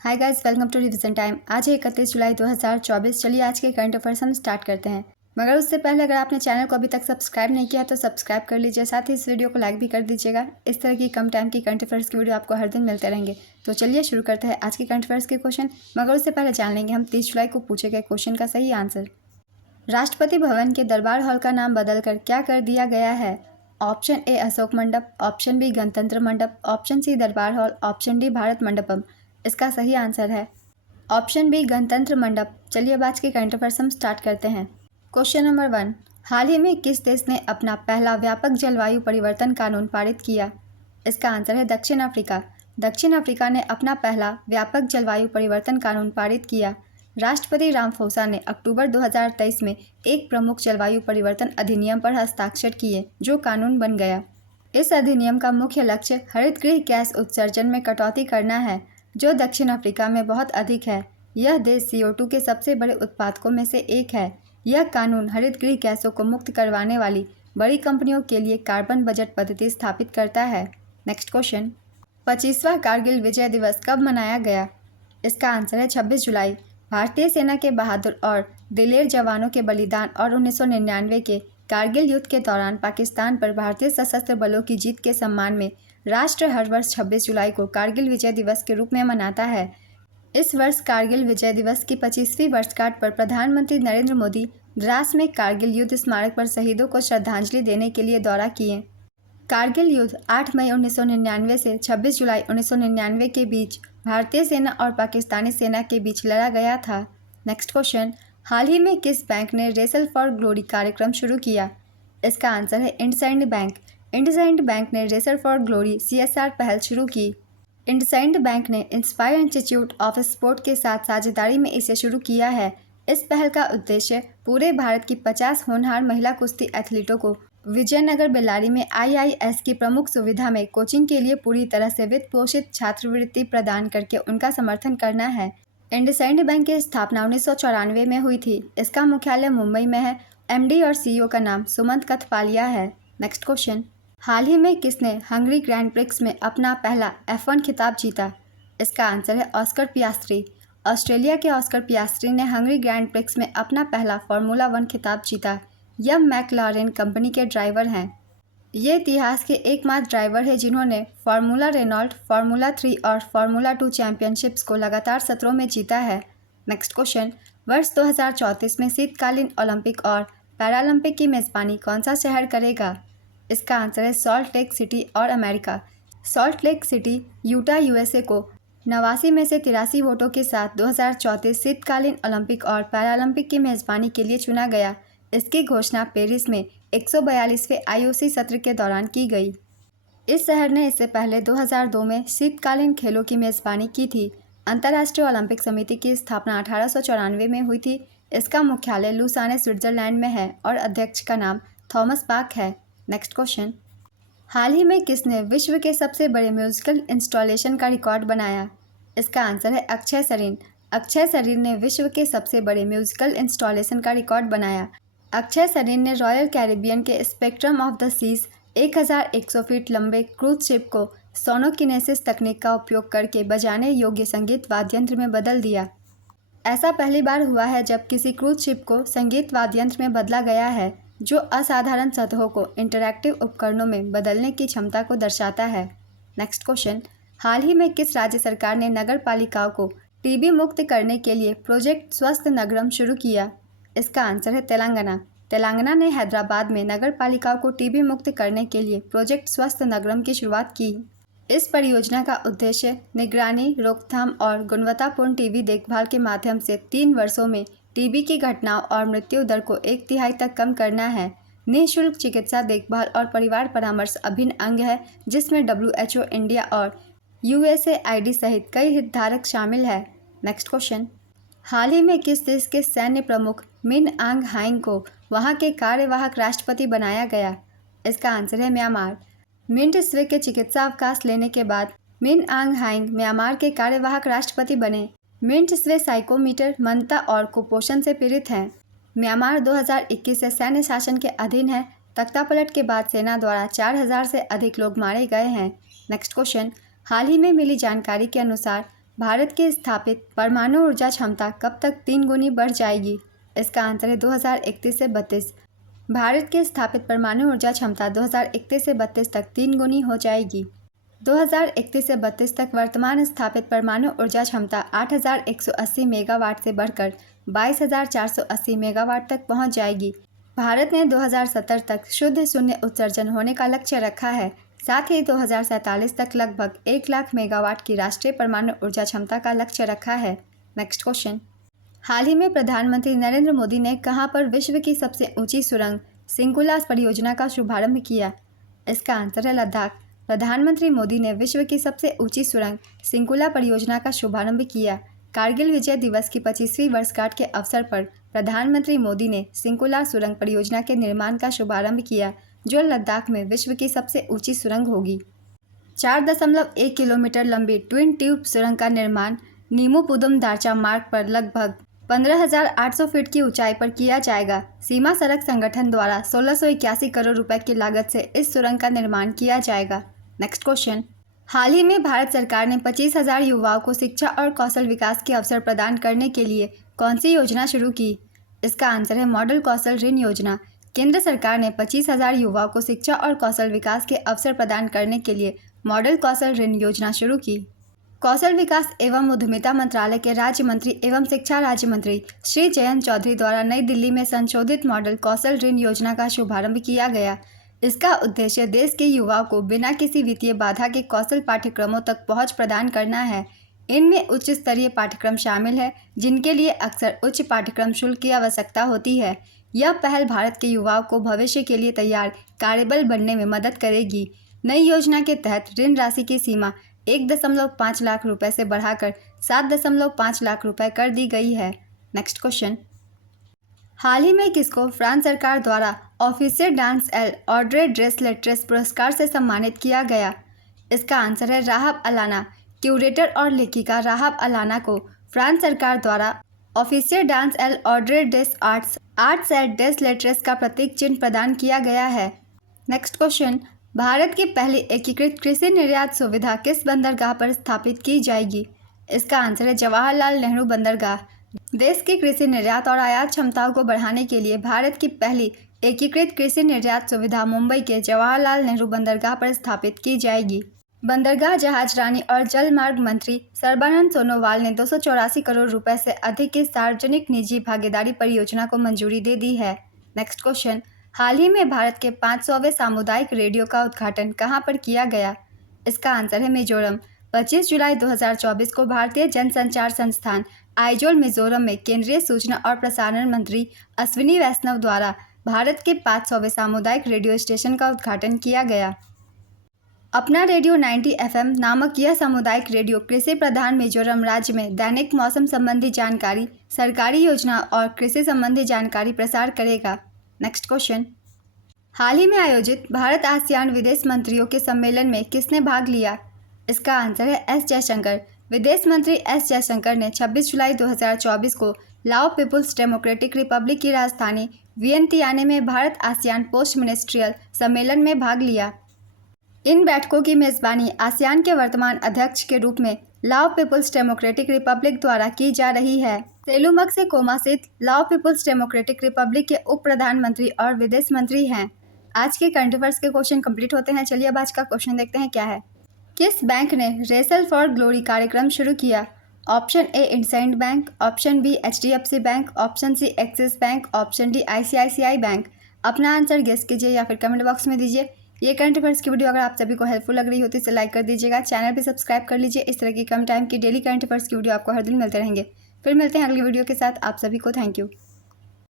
Hi guys, welcome to revision time. आज है 31 जुलाई 2024। चलिए आज के करंट अफेयर्स हम स्टार्ट करते हैं। मगर उससे पहले अगर आपने चैनल को अभी तक सब्सक्राइब नहीं किया तो सब्सक्राइब कर लीजिए, साथ ही इस वीडियो को लाइक भी कर दीजिएगा। इस तरह की कम टाइम की करंट अफेयर्स की वीडियो आपको हर दिन मिलते रहेंगे। तो चलिए शुरू करते हैं आज के करंट अफेयर्स के क्वेश्चन। मगर उससे पहले जान लेंगे हम 30 जुलाई को पूछे गए क्वेश्चन का सही आंसर। राष्ट्रपति भवन के दरबार हॉल का नाम बदलकर क्या कर दिया गया है? ऑप्शन ए अशोक मंडप, ऑप्शन बी गणतंत्र मंडप, ऑप्शन सी दरबार hall, option D Bharat Mandapam. इसका सही आंसर है ऑप्शन बी गणतंत्र मंडप। चलिए अब आज के करंट अफेयर्स हम स्टार्ट करते हैं। क्वेश्चन नंबर 1, हाल ही में किस देश ने अपना पहला व्यापक जलवायु परिवर्तन कानून पारित किया? इसका आंसर है दक्षिण अफ्रीका। दक्षिण अफ्रीका ने अपना पहला व्यापक जलवायु परिवर्तन कानून पारित किया। राष्ट्रपति रामफोसा ने अक्टूबर 2023 में एक प्रमुख जलवायु परिवर्तन अधिनियम पर हस्ताक्षर किए जो कानून बन गया। इस अधिनियम का मुख्य लक्ष्य हरित गृह गैस उत्सर्जन में कटौती करना है, जो दक्षिण अफ्रीका में बहुत अधिक है। यह देश CO2 के सबसे बड़े उत्पादकों में से एक है। यह कानून हरित गृह गैसों को मुक्त करवाने वाली बड़ी कंपनियों के लिए कार्बन बजट पद्धति स्थापित करता है। नेक्स्ट क्वेश्चन, 25वां कारगिल विजय दिवस कब मनाया गया? इसका आंसर है 26 जुलाई। भारतीय सेना के बहादुर और दिलेर जवानों के बलिदान और 1999 के कारगिल युद्ध के दौरान पाकिस्तान पर भारतीय सशस्त्र बलों की जीत के सम्मान में राष्ट्र हर वर्ष 26 जुलाई को कारगिल विजय दिवस के रूप में मनाता है। इस वर्ष कारगिल विजय दिवस की 25वीं वर्षगांठ पर प्रधानमंत्री नरेंद्र मोदी द्रास में कारगिल युद्ध स्मारक पर शहीदों को श्रद्धांजलि देने के लिए दौरा किए। कारगिल युद्ध 8 मई 1999 से 26 जुलाई 1999 के बीच भारतीय सेना और पाकिस्तानी सेना के बीच लड़ा गया था। नेक्स्ट क्वेश्चन, हाल ही में किस बैंक ने रेसल फॉर ग्लोरी कार्यक्रम शुरू किया? इसका आंसर है इंडसइंड बैंक। इंडसइंड बैंक ने रेसर फॉर ग्लोरी CSR पहल शुरू की। इंडसइंड बैंक ने इंस्पायर इंस्टीट्यूट ऑफ स्पोर्ट के साथ साझेदारी में इसे शुरू किया है। इस पहल का उद्देश्य पूरे भारत की 50 होनहार महिला कुश्ती एथलीटों को विजयनगर बेल्लारी में IIS की प्रमुख सुविधा में कोचिंग के लिए पूरी तरह से वित्त पोषित छात्रवृत्ति प्रदान करके उनका समर्थन करना है। इंडसइंड बैंक की स्थापना 1994 में हुई थी। इसका मुख्यालय मुंबई में है। MD और CEO का नाम सुमंत कथपालिया है। नेक्स्ट क्वेश्चन, हाल ही में किसने हंगरी ग्रैंड प्रिक्स में अपना पहला F1 खिताब जीता? इसका आंसर है ऑस्कर पियास्त्री। ऑस्ट्रेलिया के ऑस्कर पियास्त्री ने हंगरी ग्रैंड प्रिक्स में अपना पहला फार्मूला 1 खिताब जीता। यह मैकलारेन कंपनी के ड्राइवर हैं। ये इतिहास के एकमात्र ड्राइवर हैं जिन्होंने फार्मूला रेनॉल्ट, फार्मूला 3 और फार्मूला 2 चैंपियनशिप्स को लगातार सत्रों में जीता है। नेक्स्ट क्वेश्चन, वर्ष 2034 में शीतकालीन ओलंपिक और पैरालंपिक की मेज़बानी कौन सा शहर करेगा? इसका आंसर है सॉल्ट लेक सिटी और America. Salt lake city Utah USA को 89 में से 83 वोटों के साथ 2034 शीतकालीन ओलंपिक और पैरालंपिक की मेज़बानी के लिए चुना गया। इसकी घोषणा पेरिस में 142वें IOC सत्र के दौरान की गई। इस शहर ने इससे पहले 2002 में शीतकालीन खेलों की मेज़बानी की थी। अंतर्राष्ट्रीय ओलंपिक समिति की स्थापना 1894 में हुई थी। इसका मुख्यालय लुसाने स्विट्जरलैंड में है और अध्यक्ष का नाम थॉमस बाक है। नेक्स्ट क्वेश्चन, हाल ही में किसने विश्व के सबसे बड़े म्यूजिकल इंस्टॉलेशन का रिकॉर्ड बनाया? इसका आंसर है अक्षय सरीन। अक्षय सरीन ने विश्व के सबसे बड़े म्यूजिकल इंस्टॉलेशन का रिकॉर्ड बनाया। अक्षय सरीन ने रॉयल कैरिबियन के Spectrum of the Seas 1100 feet लंबे क्रूज शिप को सोनोकिनेसिस तकनीक का उपयोग करके बजाने योग्य संगीत वाद्ययंत्र में बदल दिया। ऐसा पहली बार हुआ है जब किसी क्रूज शिप को संगीत वाद्ययंत्र में बदला गया है, जो असाधारण सतहों को इंटरैक्टिव उपकरणों में बदलने की क्षमता को दर्शाता है। नेक्स्ट क्वेश्चन, हाल ही में किस राज्य सरकार ने नगर पालिकाओं को TB मुक्त करने के लिए प्रोजेक्ट स्वस्थ नगरम शुरू किया? इसका आंसर है तेलंगाना। तेलंगाना ने हैदराबाद में नगर पालिकाओं को TB मुक्त करने के लिए प्रोजेक्ट स्वस्थ नगरम की शुरुआत की। इस परियोजना का उद्देश्य निगरानी, रोकथाम और गुणवत्तापूर्ण TB देखभाल के माध्यम से 3 वर्षों में TB की घटनाओं और मृत्यु दर को 1/3 तक कम करना है। निःशुल्क चिकित्सा देखभाल और परिवार परामर्श अभिन्न अंग है, जिसमें WHO, इंडिया और USAID सहित कई हितधारक शामिल है। नेक्स्ट क्वेश्चन, हाल ही में किस देश के सैन्य प्रमुख मिन आंग हाइंग को वहां के कार्यवाहक राष्ट्रपति बनाया गया? इसका आंसर है म्यांमार। मिंट स्वे के चिकित्सा अवकाश लेने के बाद मिन आंग हाइंग म्यांमार के कार्यवाहक राष्ट्रपति बने। मिंट स्वे साइकोमीटर, मंदता और कुपोषण से पीड़ित हैं। म्यांमार 2021 से सैन्य शासन के अधीन है। तख्तापलट के बाद सेना द्वारा 4000 से अधिक लोग मारे गए हैं। नेक्स्ट क्वेश्चन, हाल ही में मिली जानकारी के अनुसार भारत की स्थापित परमाणु ऊर्जा क्षमता कब तक 3 गुनी बढ़ जाएगी? इसका आंसर है 2031 से 32। भारत की स्थापित परमाणु ऊर्जा क्षमता 2031 से 32 तक 3 गुनी हो जाएगी। 2031 से 32 तक वर्तमान स्थापित परमाणु ऊर्जा क्षमता 8,180 मेगावाट से बढ़कर 22,480 मेगावाट तक पहुंच जाएगी। भारत ने 2070 तक शुद्ध शून्य उत्सर्जन होने का लक्ष्य रखा है। साथ ही 2047 तक लगभग 1 लाख मेगावाट की राष्ट्रीय परमाणु ऊर्जा क्षमता का लक्ष्य रखा है। नेक्स्ट क्वेश्चन, हाल ही में प्रधानमंत्री नरेंद्र मोदी ने कहां पर विश्व की सबसे ऊंची सुरंग सिंकुलास परियोजना का शुभारंभ किया? इसका आंसर है लद्दाख। प्रधानमंत्री मोदी ने विश्व की सबसे ऊंची सुरंग सिंकुला परियोजना का शुभारंभ किया। कारगिल विजय दिवस की 25वीं वर्षगांठ के अवसर पर प्रधानमंत्री मोदी ने सिंकुला सुरंग परियोजना के निर्माण का शुभारंभ किया, जो लद्दाख में विश्व की सबसे ऊंची सुरंग होगी। 4.1 किलोमीटर लंबी ट्विन ट्यूब सुरंग का निर्माण नीमू-पुदुम दारचा मार्ग पर लगभग 15,800 फीट की ऊंचाई पर किया जाएगा। सीमा सड़क संगठन द्वारा 1681 करोड़ रुपए की लागत से इस सुरंग का निर्माण किया जाएगा। नेक्स्ट क्वेश्चन, हाल ही में भारत सरकार ने 25,000 युवाओं को शिक्षा और कौशल विकास के अवसर प्रदान करने के लिए कौन सी योजना शुरू की? इसका आंसर है मॉडल कौशल ऋण योजना। केंद्र सरकार ने 25,000 युवाओं को शिक्षा और कौशल विकास के अवसर प्रदान करने के लिए मॉडल कौशल ऋण योजना शुरू की। कौशल विकास एवं उद्यमिता मंत्रालय के राज्य मंत्री एवं शिक्षा राज्य मंत्री श्री जयंत चौधरी द्वारा नई दिल्ली में संशोधित मॉडल कौशल ऋण योजना का शुभारंभ किया गया। इसका उद्देश्य देश के युवाओं को बिना किसी वित्तीय बाधा के कौशल पाठ्यक्रमों तक पहुंच प्रदान करना है। इनमें उच्च स्तरीय पाठ्यक्रम शामिल है, जिनके लिए अक्सर उच्च पाठ्यक्रम शुल्क की आवश्यकता होती है। यह पहल भारत के युवाओं को भविष्य के लिए तैयार कार्यबल बनने में मदद करेगी। नई योजना के तहत ऋण राशि की सीमा 1.5 लाख रुपए से बढ़ाकर 7.5 लाख रुपए कर दी गई है। नेक्स्ट क्वेश्चन, हाल ही में किसको फ्रांस सरकार द्वारा Officier dans l' Ordre des Lettres पुरस्कार से सम्मानित किया गया? इसका आंसर है राहब अलाना। क्यूरेटर और लेखिका राहब अलाना को फ्रांस सरकार द्वारा Officier dans l' Ordre des Arts et des Lettres का प्रतीक चिन्ह प्रदान किया गया है। नेक्स्ट क्वेश्चन, भारत की पहली एकीकृत कृषि निर्यात सुविधा किस बंदरगाह पर स्थापित की जाएगी? इसका आंसर है जवाहरलाल नेहरू बंदरगाह। देश की कृषि निर्यात और आयात क्षमताओं को बढ़ाने के लिए भारत की पहली एकीकृत कृषि निर्यात सुविधा मुंबई के जवाहरलाल नेहरू बंदरगाह पर स्थापित की जाएगी। बंदरगाह जहाजरानी और जल मार्ग मंत्री सर्बानंद सोनोवाल ने 284 करोड़ रुपए से अधिक की सार्वजनिक निजी भागीदारी परियोजना को मंजूरी दे दी है। नेक्स्ट क्वेश्चन, हाल ही में भारत के 500वें सामुदायिक रेडियो का उद्घाटन कहां पर किया गया? इसका आंसर है मिजोरम। 25 जुलाई 2024 को भारतीय जनसंचार संस्थान आइजोल मिजोरम में केंद्रीय सूचना और प्रसारण मंत्री अश्विनी वैष्णव द्वारा भारत के 500वें सामुदायिक रेडियो स्टेशन का उद्घाटन किया गया। अपना रेडियो 90 FM नामक यह सामुदायिक रेडियो कृषि प्रधान मिजोरम राज्य में दैनिक मौसम संबंधी जानकारी, सरकारी योजना और कृषि संबंधी जानकारी प्रसार करेगा। नेक्स्ट क्वेश्चन, हाल ही में आयोजित भारत आसियान विदेश मंत्रियों के सम्मेलन में किसने भाग लिया? इसका आंसर है एस जयशंकर। विदेश मंत्री एस जयशंकर ने 26 जुलाई 2024 को लाओ पीपुल्स डेमोक्रेटिक रिपब्लिक की राजधानी वियंतियाने में भारत आसियान पोस्ट मिनिस्ट्रियल सम्मेलन में भाग लिया। इन बैठकों की मेजबानी आसियान के वर्तमान अध्यक्ष के रूप में लाओ पीपुल्स डेमोक्रेटिक रिपब्लिक द्वारा की जा रही है। सेलूमक से कोमासित लाओ पीपुल्स डेमोक्रेटिक रिपब्लिक के उप प्रधानमंत्री और विदेश मंत्री हैं। आज के करंट अफेयर्स के क्वेश्चन कंप्लीट होते हैं। चलिए अब आज का क्वेश्चन देखते हैं क्या है। किस बैंक ने रेसल फॉर ग्लोरी कार्यक्रम शुरू किया? Option A IndusInd bank, option B HDFC bank, option C Axis bank, option D ICICI bank. अपना आंसर गेस कीजिए या फिर कमेंट बॉक्स में दीजिए। ये करंट अफेयर्स की वीडियो अगर आप सभी को हेल्पफुल लग रही हो तो इसे लाइक कर दीजिएगा, चैनल भी सब्सक्राइब कर लीजिए। इस तरह की कम टाइम की डेली करंट अफेयर्स की वीडियो आपको हर दिन मिलते रहेंगे। फिर मिलते हैं अगली वीडियो के साथ। आप सभी को थैंक यू।